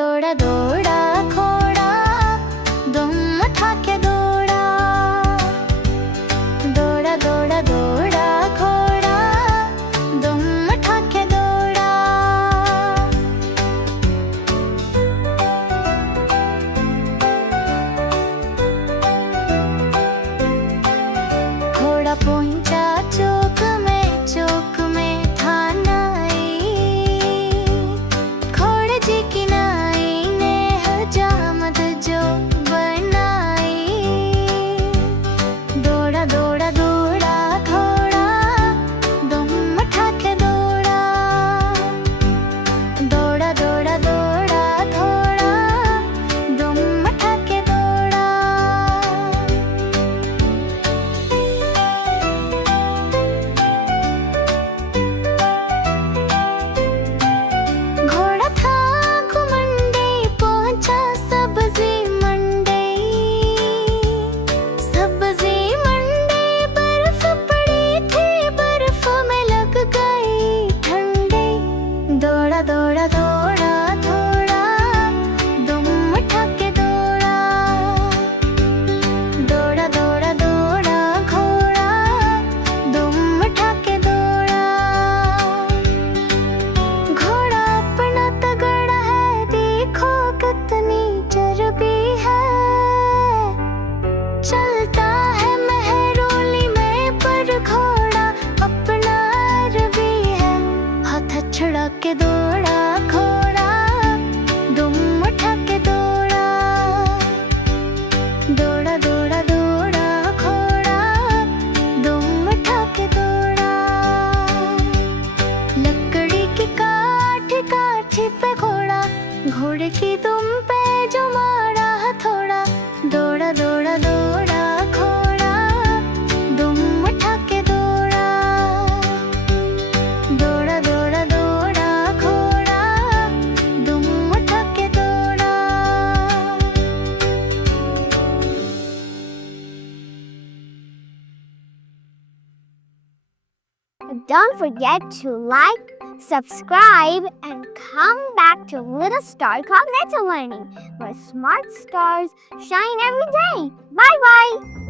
दौड़ा दौड़ा घोड़ा दुम उठा के दौड़ा। दौड़ा दौड़ा दौड़ा घोड़ा दुम उठा के दौड़ा। घोड़ा पहुंचा चौक में था नाई। घोड़े जी की नाई ने हजामत जो बनाई। दौड़ा दौड़ा दौड़ा घोड़ा दुम उठा के दौड़ा। दौड़ा दौड़ा दौड़ा घोड़ा दुम उठा के दौड़ा। घोड़ा था घुमंडे पहुंचा सब्जी मंडी। सब्जी मंडी बर्फ पड़ी थी, बर्फ में लग गई ठंडी। दौड़ा दौड़ा दौड़ा घोड़ा दुम उठा के दौड़ा। दौड़ा दौड़ा दौड़ा घोड़ा दुम उठा के दौड़ा। घोड़ा अपना तगड़ा है, देखो कितनी चर्बी है। चलता है मेहरोली में पर घोड़ा अपना अरबी है। हाथ छड़ा के दौड़ा घोड़ा दुम उठा के दौड़ा। दौड़ा दौड़ा दौड़ा घोड़ा दुम उठा के दौड़ा। लकड़ी की काठी पे घोड़ा, घोड़े की दुम पे जो मारा हथौड़ा। दौड़ा दौड़ा दौड़ा घोड़ा दुम उठा के दौड़ा। दौड़ा दौड़ा दौड़ा घोड़ा दुम उठा के दौड़ा। Don't forget to like, subscribe, and come back to Little Star Cognitive Learning, where smart stars shine every day. Bye bye.